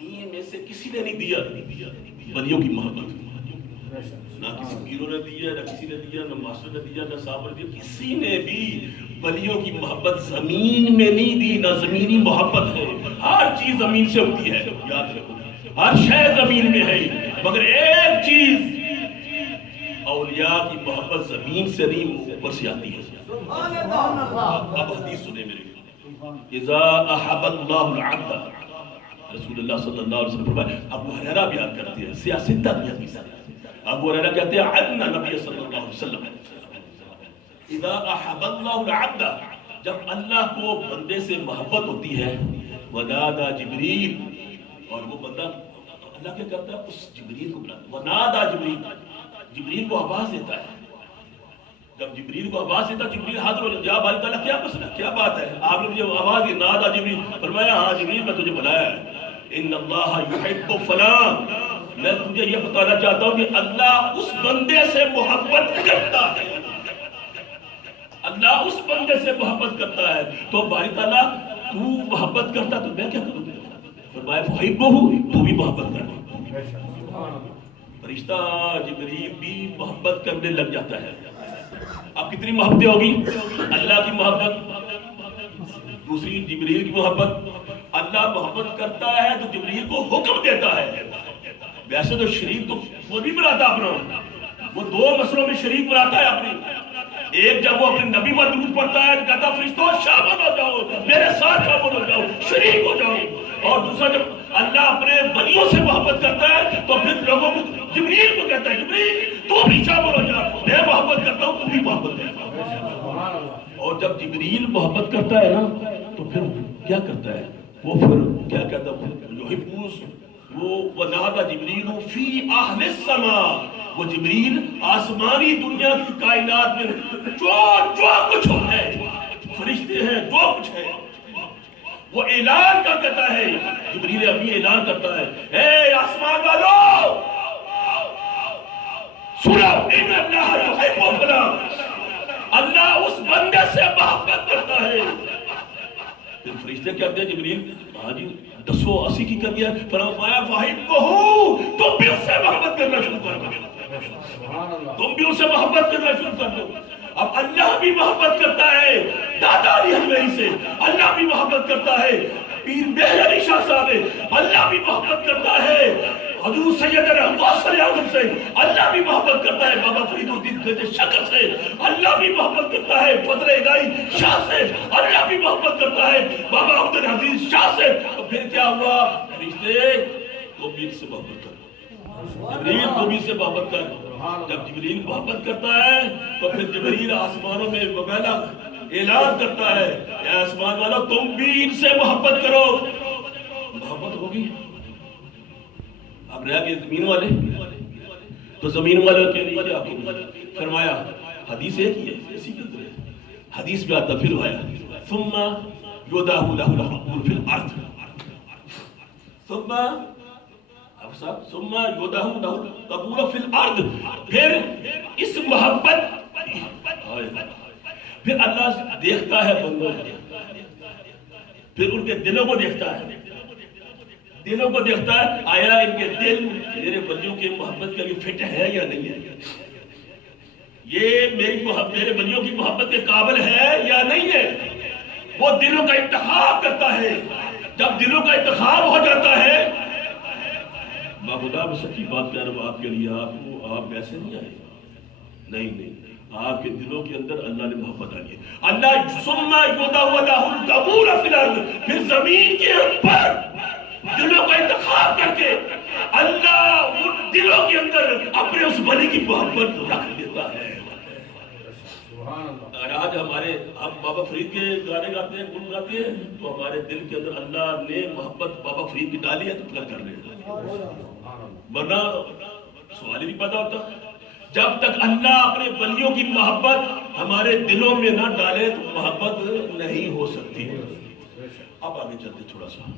زمین میں سے کسی نے نہیں دیا ولیوں کی محبت، نہ کسی پیروں نے دیا، نہ کسی نے دیا، نہ ماسٹر نے دیا، نہ صاحب نے دیا، کسی نے بھی ولیوں کی محبت زمین میں نہیں دی، نہ زمینی محبت ہے۔ ہر چیز زمین سے ہوتی ہے، یاد رکھو، ہر شے زمین میں ہے، مگر ایک چیز اولیاء کی محبت زمین سے نہیں، اوپر سے آتی ہے۔ اب حدیث سنیں میرے، اذا احب اللہ العبد، رسول اللہ صلی اللہ علیہ وسلم فرمایا، ابو ہریرہ بیان کرتے ہیں، سیاستہ بھی حدیث ہے، ابو ہریرہ کہتے ہیں عدنا نبی صلی اللہ علیہ وسلم، اذا احب اللہ العبد، جب اللہ کو بندے سے محبت ہوتی ہے، ونادى جبریل، اور وہ بندہ اللہ کیا کرتا ہے، اس جبریل کو بلاتا ہے، ونادى جبریل، جبریل کو آواز دیتا ہے، جب جبریل کو آواز دیتا، جبریل حاضر ہو جاتا، یا باری تعالیٰ کیا مسئلہ، کیا بات ہے، آپ نے مجھے آواز دی، نادى جبریل، فرمایا ہاں جبریل میں تجھے بلایا ہے، ان اللہ یحب فلان، میں تجھے یہ بتانا چاہتا ہوں کہ اللہ اس بندے سے محبت کرتا ہے، اللہ اس بندے سے محبت کرتا ہے، تو باری تعالیٰ تو محبت کرتا تو میں کیا کروں، فرمایا فحبہ، تو بھی محبت کرنا، فرشتہ جبریل بھی محبت کرنے لگ جاتا ہے۔ اب کتنی محبتیں ہوگی، اللہ کی محبت، دوسری جبریل کی محبت، اللہ محبت کرتا ہے تو جبریل کو حکم دیتا ہے، ویسے تو شریک تو وہ نہیں بناتا اپنا، وہ دو مسئلوں میں شریک بناتا ہے اپنی، ایک جب وہ اپنے نبی پر درود پڑھتا ہے تو کہتا فرشتوں شامل ہو جاؤ، میرے ساتھ شامل ہو جاؤ، شریک ہو جاؤ، اور دوسرا جب اللہ اپنے ولیوں سے محبت کرتا ہے تو پھر لوگوں کو جبریل کو کہتا ہے جبریل تو بھی شامل ہو جا، میں محبت کرتا ہوں تو بھی محبت کرتا، اور جب جبریل محبت کرتا ہے نا تو پھر کیا کرتا ہے، وہ پھر کیا کہتا ہے، وہ ونادى جبریل فی اہل السماء، وہ جبریل آسمانی دنیا کی کائنات میں جو کچھ ہے، فرشتے ہیں، جو کچھ ہے، وہ اعلان کر دیتا ہے، جبریل ابھی اعلان کرتا ہے، اے آسمان والو سنو، ان اللہ یحب فلان، اللہ اس بندے سے محبت کرتا ہے، پھر فرشتے کہتے ہیں جبریل ہاں جی دسو اسی کی کر دیا، فرمایا فحبہ، تم بھی اس سے محبت کرنا شروع کر دو، تم بھی اس سے محبت کرنا شروع کر دو۔ اب اللہ بھی محبت کرتا ہے دادا علی حجویری سے، اللہ بھی محبت کرتا ہے پیر مہر علی شاہ صاحب، اللہ بھی محبت کرتا ہے حضور سیدنا غوث اعظم سے، اللہ بھی محبت کرتا ہے بابا فرید الدین خواجہ شکر سے، اللہ بھی محبت کرتا ہے فضل الہی شاہ سے، اللہ بھی محبت کرتا ہے بابا عبد العزیز شاہ سے، تو پھر کیا ہوا، فرشتے تو بھی سے محبت کر، جبریل تو بھی سے محبت کر، جب جبریل محبت کرتا ہے تو پھر جبریل آسمانوں میں وبیلا اعلان کرتا ہے، اے آسمان والا تم بھی ان سے محبت کرو، محبت ہوگی۔ اب رہ گئے زمین والے، تو زمین والے کے لیے کیا فرمایا، حدیث ایک ہی ہے، اسی کے اندر ہے، حدیث میں آتا پھر آیا ثم یداہ لہ القبول فی الارض، ثم یداہ لہ القبول فی الارض، پھر اس محبت پھر اللہ دیکھتا ہے بندوں کو، پھر ان کے دلوں کو دیکھتا ہے، دلوں کو دیکھتا ہے آیا ان کے دل میرے ولیوں کے محبت کے لیے فٹ ہے یا نہیں ہے، یہ میرے ولیوں کی محبت کے قابل ہے یا نہیں ہے، وہ دلوں کا انتخاب کرتا ہے، جب دلوں کا انتخاب ہو جاتا ہے، خدا میں سچی بات کہہ رہا ہوں آپ کے لیے، آپ ویسے نہیں آئے، نہیں، آپ کے دلوں کے اندر اللہ نے محبت آئی ہے، اللہ ثم یداہ لہ القبول فی الارض، پھر زمین کے اوپر دلوں کا انتخاب کر کے اللہ ان دلوں کے اندر اپنے اس ولی کی محبت رکھ دیتا ہے۔ آج ہم بابا فرید کے گانے گاتے ہیں، گل گاتے ہیں، تو ہمارے دل کے اندر اللہ نے محبت بابا فرید کی ڈالی ہے تو کیا کر رہے ہیں، ورنہ سوال ہی نہیں پیدا ہوتا، جب تک اللہ اپنے ولیوں کی محبت ہمارے دلوں میں نہ ڈالے تو محبت نہیں ہو سکتی۔ اب آگے چلتے تھوڑا سا،